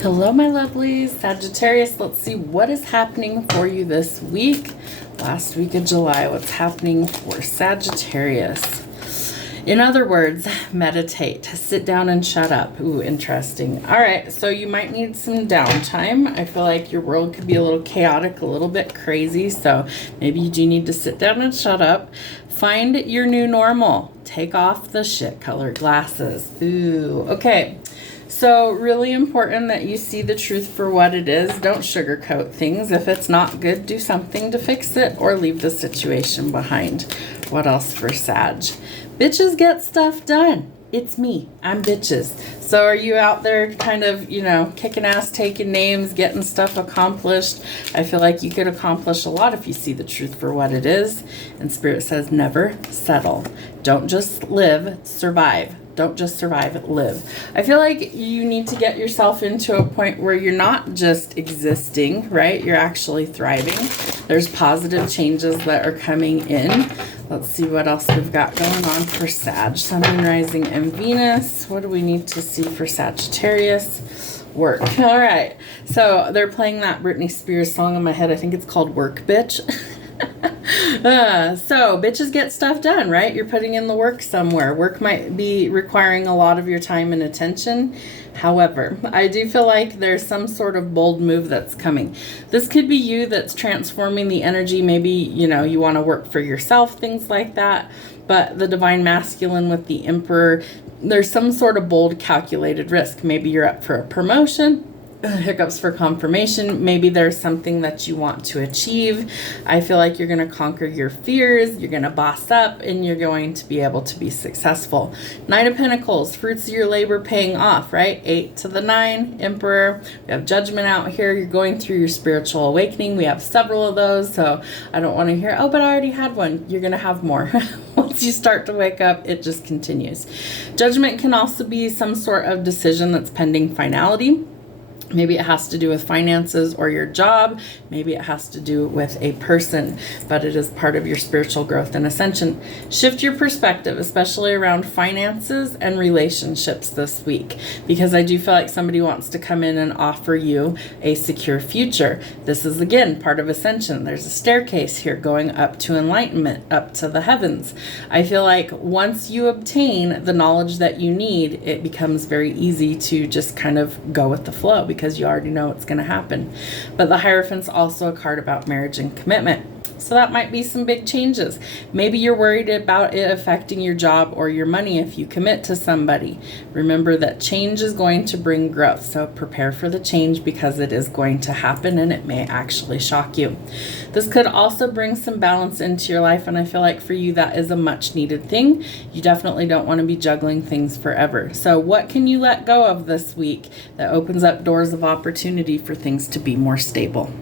Hello, my lovelies. Sagittarius, let's see what is happening for you this week. Last week of July, what's happening for Sagittarius? In other words, meditate. Sit down and shut up. Ooh, interesting. All right, so you might need some downtime. I feel like your world could be a little chaotic, a little bit crazy, so maybe you do need to sit down and shut up. Find your new normal. Take off the shit-colored glasses. Ooh, okay. So really important that you see the truth for what it is. Don't sugarcoat things. If it's not good, do something to fix it or leave the situation behind. What else for Sag? Bitches get stuff done. It's me. I'm bitches. So are you out there kind of, kicking ass, taking names, getting stuff accomplished? I feel like you could accomplish a lot if you see the truth for what it is. And Spirit says never settle. Don't just live, survive. Don't just survive, live. I feel like you need to get yourself into a point where you're not just existing, right? You're actually thriving. There's positive changes that are coming in. Let's see what else we've got going on for Sag. Sun, Moon, Rising, and Venus. What do we need to see for Sagittarius? Work. All right. So they're playing that Britney Spears song in my head. I think it's called Work, Bitch. So bitches get stuff done, right? You're putting in the work somewhere. Work might be requiring a lot of your time and attention. However, I do feel like there's some sort of bold move that's coming. This could be you that's transforming the energy. Maybe, you want to work for yourself, things like that. But the divine masculine with the emperor, there's some sort of bold calculated risk. Maybe you're up for a promotion. Hiccups for confirmation. Maybe there's something that you want to achieve. I feel like you're going to conquer your fears, you're going to boss up, and you're going to be able to be successful. Knight of Pentacles, fruits of your labor paying off, right? 8 to the 9, Emperor. We have Judgment out here. You're going through your spiritual awakening. We have several of those, so I don't want to hear, oh, but I already had one. You're going to have more. Once you start to wake up, it just continues. Judgment can also be some sort of decision that's pending finality. Maybe it has to do with finances or your job. Maybe it has to do with a person, but it is part of your spiritual growth and ascension. Shift your perspective, especially around finances and relationships this week, because I do feel like somebody wants to come in and offer you a secure future. This is, again, part of ascension. There's a staircase here going up to enlightenment, up to the heavens. I feel like once you obtain the knowledge that you need, it becomes very easy to just kind of go with the flow, because you already know what's going to happen. But the Hierophant's also a card about marriage and commitment. So that might be some big changes. Maybe you're worried about it affecting your job or your money if you commit to somebody. Remember that change is going to bring growth. So prepare for the change, because it is going to happen and it may actually shock you. This could also bring some balance into your life, and I feel like for you that is a much needed thing. You definitely don't want to be juggling things forever. So what can you let go of this week that opens up doors of opportunity for things to be more stable?